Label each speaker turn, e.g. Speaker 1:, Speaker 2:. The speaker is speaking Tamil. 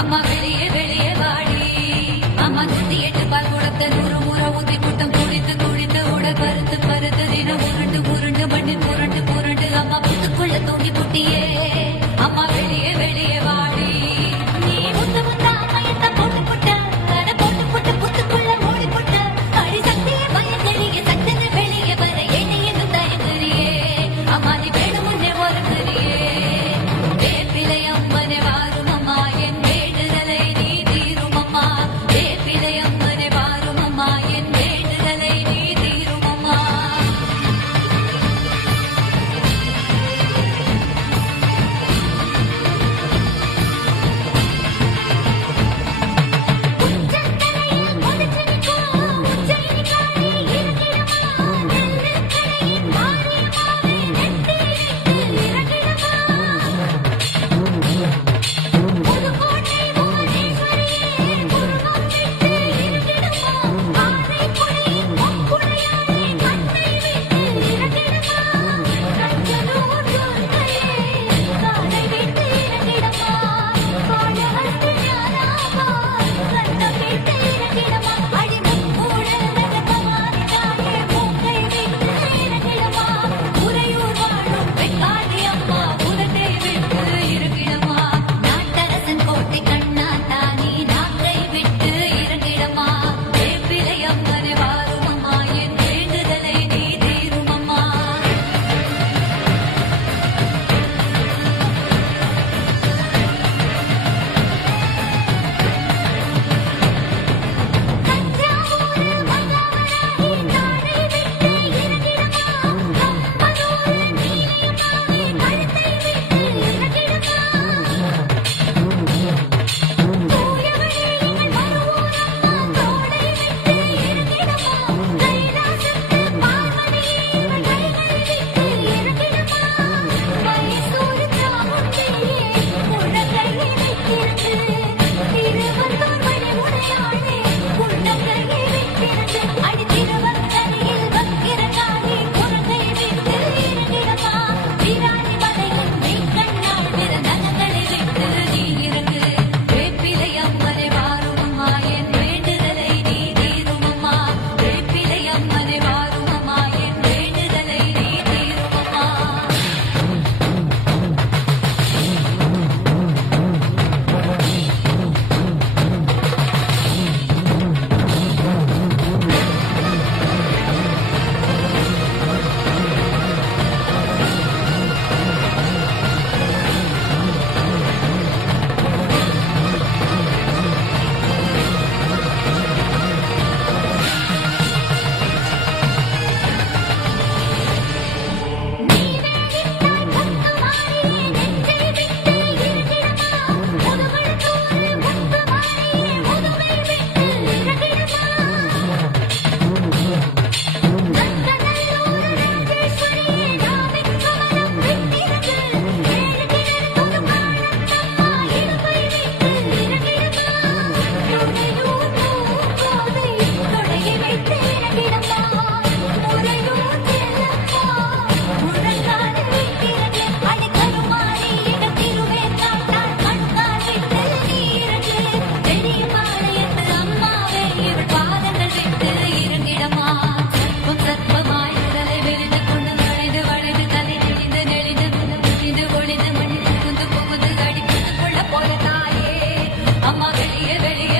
Speaker 1: I'm a video. அம்மா வெளியே வெளியே.